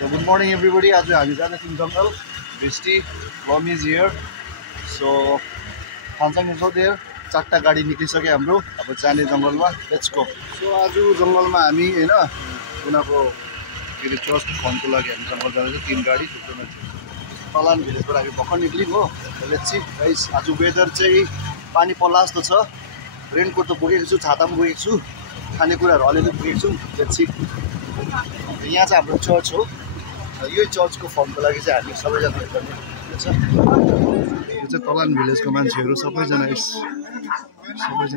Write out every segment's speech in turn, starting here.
So good morning everybody. आज हामी जाँदैछौँ जङ्गल. Vishti, Vom is here. So Hansang is out there. 4टा गाडी निक्लिसक्यो हाम्रो. अब जाने जङ्गलमा. Let's go. So आज जङ्गलमा हामी हैन उनीको के चर्चको फन्डको लागि हामी जङ्गल जाँदैछौँ. 3 गाडी तलान भिलेजबाट हामी भर्खर निक्लियौँ हो. Let's see guys. आज वेदर चाहिँ पानी पर्ला जस्तो छ. रेनकोट त बोकेको छु, छाता पनि बोकेको छु. खानेकुराहरू अलिअलि बोकेको छु. Let's see. यहाँ चाहिँ हाम्रो चर्च हो. यो चर्चको फर्मको लागि चाहिँ हामी सबैजना एकदमै छ. यो चाहिँ तलान भिलेजको मान्छेहरू सबैजना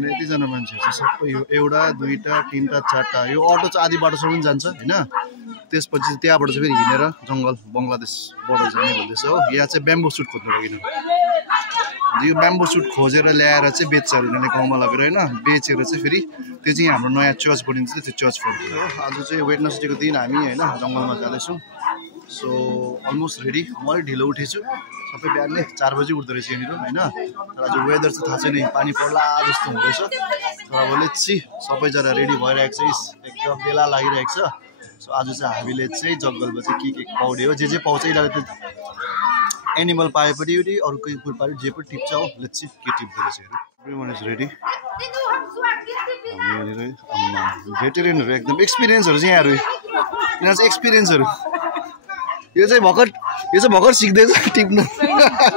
यतिजना मान्छेहरू छ. सबै यो एउटा दुईटा तीनटा चारटा यो अटो चाहिँ आधी बाटोसम्म जान्छ हैन. त्यसपछि त्यहाँबाट चाहिँ फेरि हिँडेर जङ्गल बङ्गलादेश बोर्डर जाने भन्दैछ हो. यहाँ चाहिँ ब्याम्बो सुट खोज्नु लागि यो ब्याम्बो सुट खोजेर ल्याएर चाहिँ बेच्छ उनीहरूले गाउँमा लगेर हैन. बेचेर चाहिँ फेरि त्यो चाहिँ हाम्रो नयाँ चर्च बनिन्छ. त्यो चर्च फर्म हो. आज चाहिँ वेडनेसडेको दिन हामी हैन जङ्गलमा जाँदैछौँ. So almost ready. म अलिक ढिलो उठेछु. सबै बिहानै 4 बजी उठ्दो रहेछ यहाँनिर हैन. तर आज वेदर चाहिँ थाहा छैन, पानी पर्ला जस्तो हुँदैछ. तर अब लेट्सी सबैजना रेडी भइरहेको छ. एकदम बेला लागिरहेको छ. सो आज चाहिँ हामीले चाहिँ जङ्गलमा चाहिँ के पाउने हो, जे पाउँछ यिनीहरूले त्यो एनिमल पाए पनि अरू कोही कुकुर पाए जे पनि टिप्छ हो. लेट्सी के टिप्दो रहेछ हेरौँ. Everyone is ready. भेटेरियनहरू एकदम एक्सपिरियन्सहरू चाहिँ यहाँहरू यिनीहरू चाहिँ एक्सपिरियन्सहरू. यो चाहिँ भर्खर सिक्दैछ टिप्न.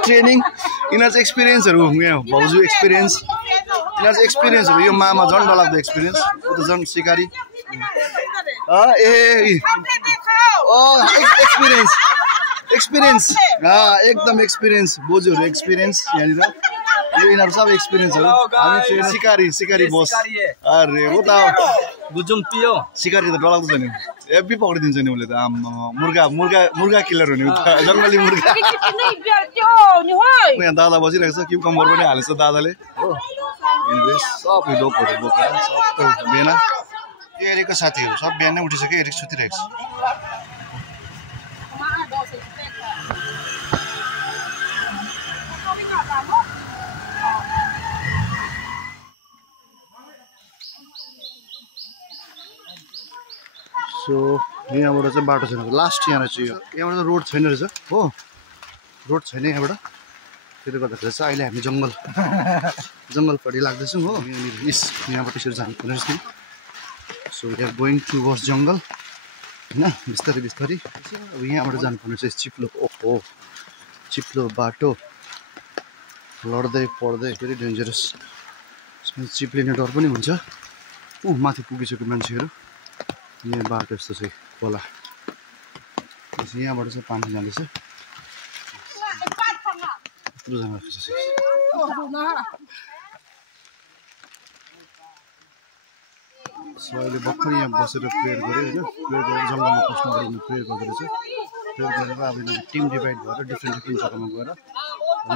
ट्रेनिङ यिनीहरू चाहिँ एक्सपिरियन्सहरू. यहाँ भाउजू एक्सपिरियन्स. यिनीहरू चाहिँ एक्सपिरियन्सहरू. यो मामा झन् डरलाग्दो एक्सपिरियन्स. ऊ त झन् सिकारी. एक्सपिरियन्स एकदम एक्सपिरियन्स. बोजूहरू एक्सपिरियन्स यहाँनिर. यो यिनीहरू सब एक्सपिरियन्सहरू. हामी सिकारी बोस. अरे हो त बुझौँ पियो. सिकारी त डरलाग्दो छ नि. एबी पक्रिदिन्छ नि उसले त. मुर्गा किलर हो नि. जङ्गली मुर्गा. यहाँ दादा बसिरहेको छ. क्युकम्बर पनि हालेछ दादाले हो. सब लोकहरू बोकेर सबै बेना. एरिकको साथीहरू सब बिहानै उठिसक्यो. एरिक सुतिरहेको छ. सो यहाँबाट चाहिँ बाटो छैन. लास्ट यहाँ चाहिँ यहाँबाट चाहिँ रोड छैन रहेछ हो. रोड छैन यहाँबाट. त्यसले गर्दाखेरि चाहिँ अहिले हामी जङ्गलपट्टि लाग्दैछौँ हो. यहाँनिर यहाँबाट यसरी जानुपर्ने रहेछ नि. So we are going towards जङ्गल होइन. बिस्तारै बिस्तारै अब यहाँबाट जानुपर्ने चाहिँ चिप्लो. ओहो चिप्लो बाटो. लड्दै पढ्दै फेरि डेन्जरस. चिप्लिने डर पनि हुन्छ. माथि पुगिसक्यो मान्छेहरू. यहाँ बाटो यस्तो चाहिँ खोला. यहाँबाट चाहिँ पानी जाँदैछ. यत्रोजना सो अहिले भर्खर यहाँ बसेर प्रेयर गऱ्यो होइन. प्रेयर गरेर जङ्गलमा पस्नु गएर प्रेयर गर्दो रहेछ. प्रेयर गरेर अब यिनीहरू टिम डिभाइड भएर डिफ्रेन्ट जग्गामा गएर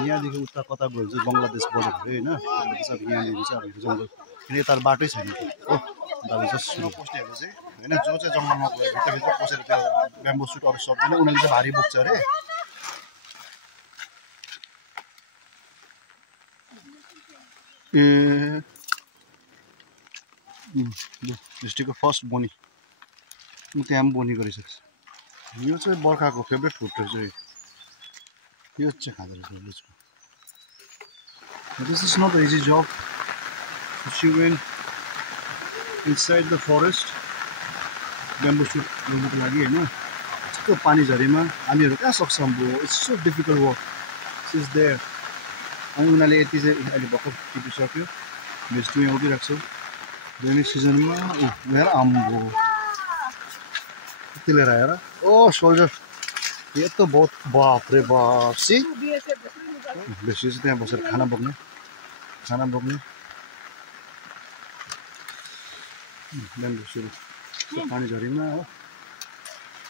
यहाँदेखि उता कता गयो चाहिँ बङ्गलादेश बोर्डर भयो होइन. त्यसले अब यहाँनिर चाहिँ अब जङ्गल किन यता बाटै छैन हो. दाबी जस्ट सुरु पस्नेहरू चाहिँ होइन जो चाहिँ जङ्गलमा गएर भित्रभित्र पसेर त्यो ब्याम्बो सुट अरू सक्दैन. उनीहरूले चाहिँ भारी बोक्छ अरे. डिस्ट्रिक्टको फर्स्ट बोनी. त्यहाँ पनि बोनी गरिसक्छ. यो चाहिँ बर्खाको फेभरेट फुड रहेछ. यो चाहिँ खाँदो रहेछ लुचको. This is not easy job. See when inside the forest bamboo shoot ल्याउनुको लागि होइन. यस्तो पानी झरीमा हामीहरू कहाँ सक्छ. It's so difficult work. Is there. अनि उनीहरूले यति चाहिँ अहिले भर्खर टिपिसक्यो. भेस्टु यहाँ उभिरहेको छ. रेनी सिजनमा हेर आम्बो कति लिएर आएर. ओ सोल्जर यो त बहुत बाप रे बाप. सी बेसी चाहिँ त्यहाँ बसेर खाना बोक्ने ब्याम्बो सुट पानी झरीमा हो.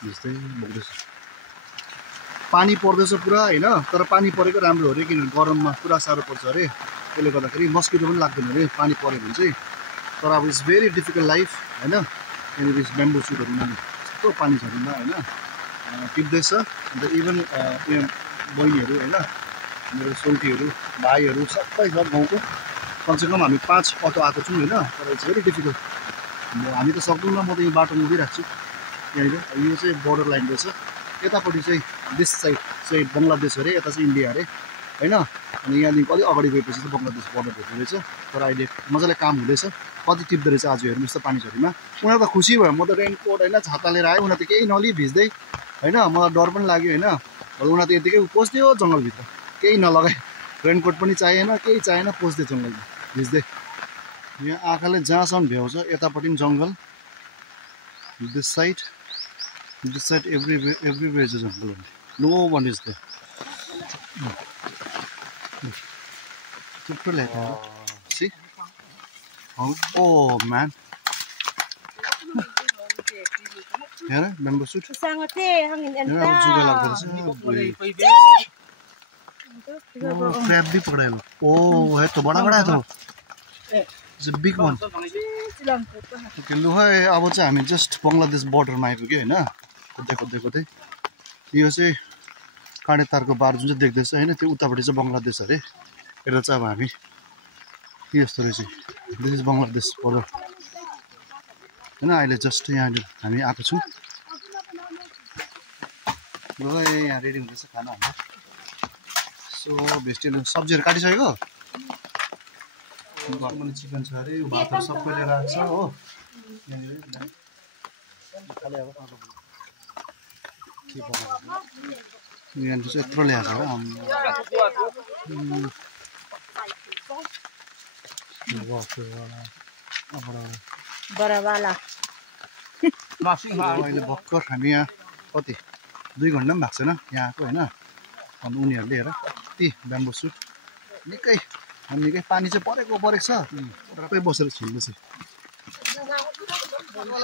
जस्तै बोक्दैछ. पानी पर्दैछ पुरा होइन. तर पानी परेको राम्रो हो अरे. किनभने गरममा पुरा साह्रो पर्छ अरे. त्यसले गर्दाखेरि मस्किटो पनि लाग्दैन अरे पानी पऱ्यो भने चाहिँ. तर अब इट्स भेरी डिफिकल्ट लाइफ होइन. यहाँनिर ब्याम्बो सुटहरू यस्तो पानी झरीमा होइन टिप्दैछ. अन्त इभन उयो बहिनीहरू होइन मेरो सोल्टीहरू भाइहरू सबै छ गाउँको. कमसेकम हामी 5 अटो आएको छौँ होइन. तर इट्स भेरी डिफिकल्ट. हामी त सक्दैनौँ. म त यो बाटोमा उभिरहेको छु यहाँनिर. यो चाहिँ बोर्डर लाइन रहेछ. यतापट्टि चाहिँ दिस साइड चाहिँ बङ्गलादेश अरे, यता चाहिँ इन्डिया अरे होइन। अनि यहाँदेखि अलिक अगाडि गएपछि चाहिँ बङ्गलादेश बोर्डर भेट्दो रहेछ। तर अहिले मजाले काम हुँदैछ, कति टिप्दो रहेछ आज हेर्नु यस्तो पानी झरीमा। उनीहरू त खुसी भयो, म त रेनकोट होइन छाता लिएर आएँ, उनीहरू त केही नलि भिज्दै होइन। मलाई डर पनि लाग्यो होइन, उनीहरू त यतिकै पस्दियो जङ्गलभित्र, केही नलगाए, रेनकोट पनि चाहिएन, केही चाहिएन, पस्दै जङ्गलमा भिज्दै। यहाँ आँखाले जहाँसम्म भ्याउँछ यतापट्टि पनि जङ्गल, this side everywhere is a jungle. No one is there. See? Oh man. Here, bamboo shoot. Crab भी पकड़ा है लोग। Oh, है तो बड़ा है तो। It's a big one. Okay, लु है अब चाहिँ हामी जस्ट बङ्गलादेश बोर्डरमा आइपुग्यो हैन। खोज्दै यो चाहिँ काँडे तारको बार जुन चाहिँ देख्दैछ हैन, त्यो उतापट्टि चाहिँ बङ्गलादेश अरे। यता चाहिँ अब हामी यस्तो रहेछ, दिस इज बङ्गलादेश बोर्डर हैन। अहिले जस्ट यहाँ हामी आएको छौँ। ल यहाँ रेडी हुँदैछ खाना हाम्रो। सो भेजिटेबल सब्जीहरू काटिसकेको, घरमा चिकन छ अरे, भातहरू सबै लिएर आएको छ हो। यहाँ चाहिँ यत्रो ल्याएको हो अहिले भर्खर हामी यहाँ कति 2 घन्टा पनि भएको छैन यहाँ आएको होइन। अनि उनीहरूले हेर यति ब्याम्बो सुट निकै पानी चाहिँ परेको छ, सबै बसेर छिल्दैछ।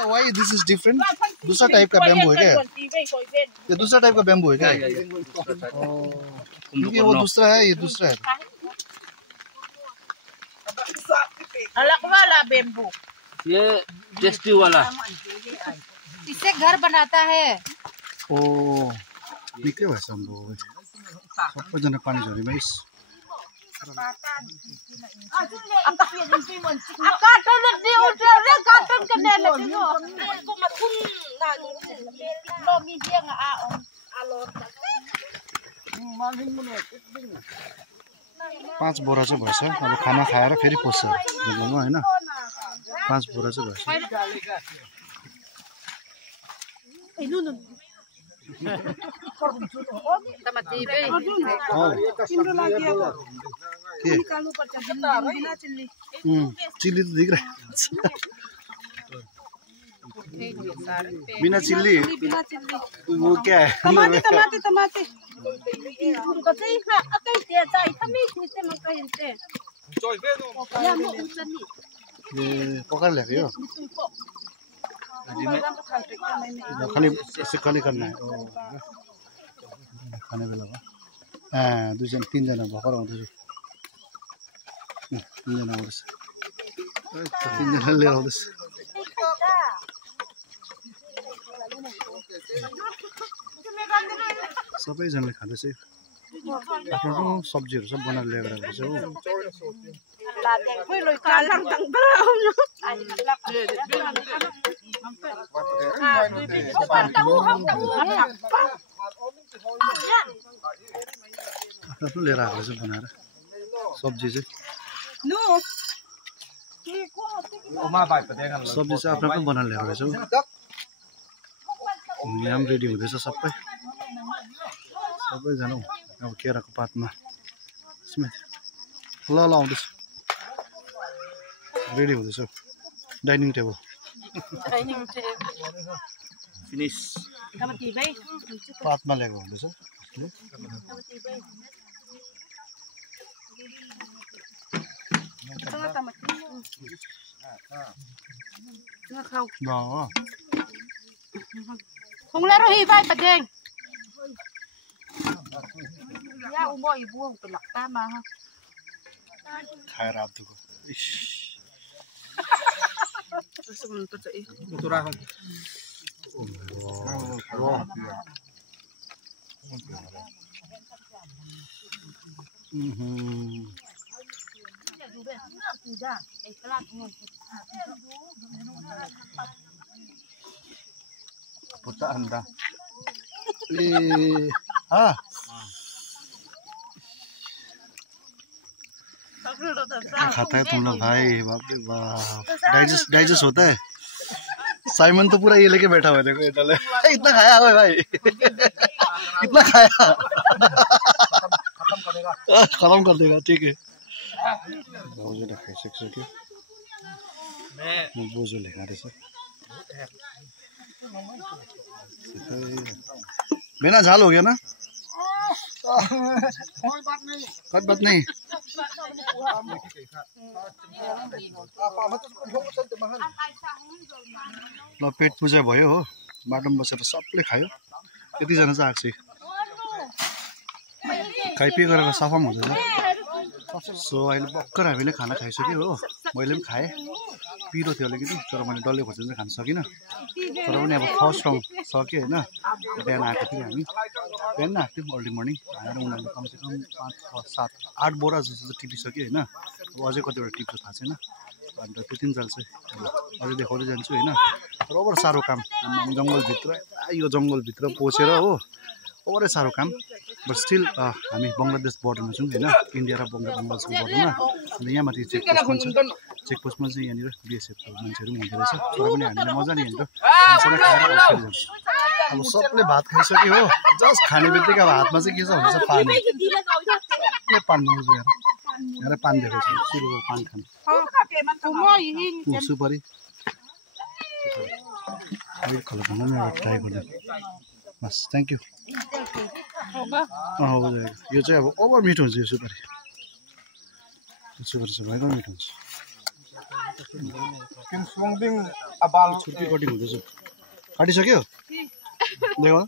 वाइ दिस इज डिफरेंट, दूसरा टाइप का बैम्बू है क्या? ये दूसरा टाइप का बैम्बू है क्या? क्योंकि वो दूसरा है, ये दूसरा है। अलग वाला बैम्बू, ये टेस्टी वाला, इससे घर बनाता है। ओ निकै भएछ हाम्रो सबैजना पानी झरीमा। इस पाँच बोरा चाहिँ भएछ। अब खाना खाएर फेरि पस्छ जङ्गलमा होइन। 5 बोरा चाहिँ भएछ। चिल्ली तो दिख रहा है। बिना चिल्ली वो क्या है? टमाटे ये पकड़ ले रही हो खाली ऐसे खाली करना है खाने बेला में। 2-3 जना भर्खर आउँदैछ, 3 जना आउँदैछ, 3 जना लिएर आउँदैछ। सबैजनाले खाँदैछ, आफ्नो सब्जीहरू सब बनाएर ल्याएर आउँदैछ हो। आफ्नो लिएर आएको चाहिँ बनाएर सब्जी चाहिँ आफ्नो आफ्नो बनाएर ल्याएको रहेछ। यहाँ रेडी हुँदैछ सबैजना अब केराको पातमा स्मिथ। ल आउँदैछ, रेडी हुँदैछ डाइनिङ टेबल फिनिस पातमा ल्याएको हुँदैछ। không lấy rồi vai bật đèn ya umoi buông từ lọc ta mà ha खाएर आउँथ्यो Puta anda. हाँ खाता है तुम लोग भाई, बाप रे बाप, डाइजेस्ट होता है। साइमन तो पूरा ये लेके बैठा हुआ है, देखो इतना खाया हुआ है भाई। इतना खाया खत्म कर देगा, ठीक है। बोजूले खाइसक्यो, बोजूले खाँदैछ। बिना झाल हो गया ना, कोई बात नहीं। ल पेट पूजा भयो हो, बाटोमा बसेर सबले खायो, यतिजना चाहिँ आएको छ। खाइपिए गरेर सफा पनि हुँदैछ। सो अहिले भर्खर हामीले खाना खाइसक्यो हो, मैले पनि खाएँ। पिरो थियो अलिकति, तर मैले डल्ले खोर्सानी चाहिँ खान सकिनँ। तर पनि अब फर्स्ट राउन्ड सक्यो होइन। बिहान आएको थियौँ हामी, बिहान आएको थियौँ अर्ली मर्निङ आएर उनीहरूले कमसेकम 5, 6, 7, 8 बोरा जस्तो चाहिँ टिपिसक्यो होइन। अब अझै कतिवटा टिप्छ थाहा छैन। अन्त त्यो 3 जाल चाहिँ अझै देखाउँदै जान्छु होइन। तर ओभर साह्रो काम, जङ्गलभित्र, यो जङ्गलभित्र पसेर हो, ओभरै साह्रो काम। बट स्टिल हामी बङ्गलादेश बोर्डरमा छौँ होइन, इन्डिया र बङ्गलादेशको बोर्डरमा। अन्त यहाँ माथि चेकपोस्ट पनि छ, चेकपोस्टमा चाहिँ यहाँनिर बिएसएफको मान्छेहरू पनि हुँदो रहेछ। तर पनि हामीले मजाले यहाँनिर खानासाना खाएर जान्छौँ। अब सबले भात खाइसक्यो हो, जस्ट खाने बित्तिकै अब हातमा चाहिँ के छ भन्छ पानी। सबले पान खानु यहाँ, यहाँ पान दिएको छ, सुरुको पान खानु। सुपारी अलिक खला खाना नि ट्राई गर्दै बस, थ्याङ्क यू। हो जाएगा। यो चाहिँ अब ओभर मिठो हुन्छ, यो सुपारी चाहिँ भयङ्कर मिठो हुन्छ। छुर्पी कटिङ हुँदैछ, काटिसक्यो देखो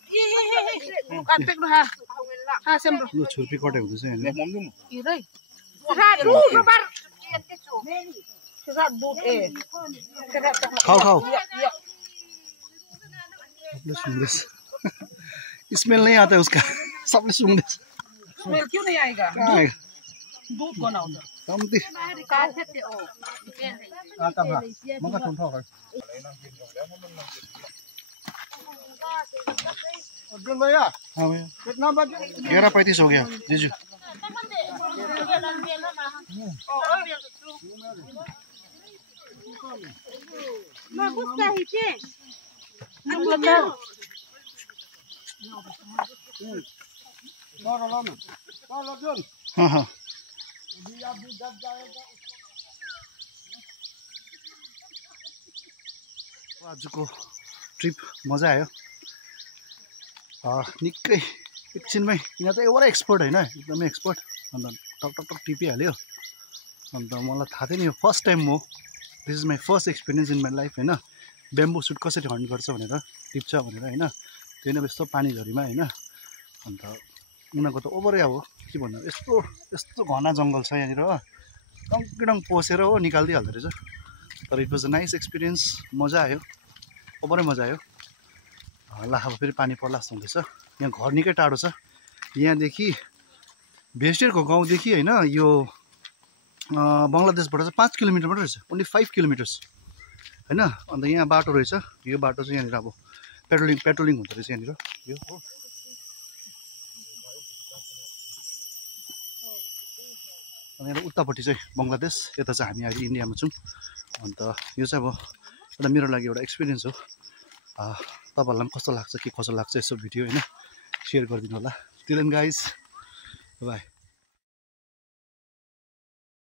लु, छुर्पी कटाइ हुँदैछ यहाँनिर। खाऊ खाऊ, सबले सुन्दैछ। स्मेल नहीं आता है उसका, सबले सुन्दैछ। स्मेल क्यों नहीं आएगा? आएगा दूध कौन आउँछ? कम्ती अर्जुन भैया, हाँ भैया, कितना बजे? 11:35 हो गया जीजू। हाँ हाँ आजको ट्रिप मजा आयो। निकै एकछिनमै, यहाँ चाहिँ एउटा एक्सपर्ट होइन, एकदमै एक्सपर्ट। अन्त टक टक टक टिपिहाल्यो। अन्त मलाई थाहा थिएन, यो फर्स्ट टाइम म, this is my first experience in my life होइन। ब्याम्बो सुट कसरी हन्ट गर्छ भनेर, टिप्छ भनेर होइन। त्यही नै यस्तो पानी झरीमा होइन। अन्त उनीहरूको त ओभरै अब के भन्नु, यस्तो घना जङ्गल छ यहाँनिर हो, डङ्कीडङ पसेर हो निकालिदिइहाल्दो रहेछ। तर it was a nice experience, मजा आयो, ओभरै मजा आयो। ल अब फेरि पानी पर्ला जस्तो हुँदैछ। यहाँ घर निकै टाढो छ, यहाँदेखि भेस्टेरको गाउँदेखि होइन, यो बङ्गलादेशबाट चाहिँ 5 किलोमिटर मात्रै रहेछ, ओन्ली 5 किलोमिटर्स होइन। अन्त यहाँ बाटो रहेछ, यो बाटो चाहिँ यहाँनिर अब पेट्रोलिङ हुँदो रहेछ यहाँनिर यो हो। अनि उतापट्टि चाहिँ बङ्गलादेश, यता चाहिँ हामी अहिले इन्डियामा छौँ। अन्त यो चाहिँ अब एउटा मेरो लागि एउटा एक्सपिरियन्स हो। तपाईँहरूलाई पनि कस्तो लाग्छ, के कसो लाग्छ यसो भिडियो होइन, सेयर गरिदिनु होला। Till then guys, by.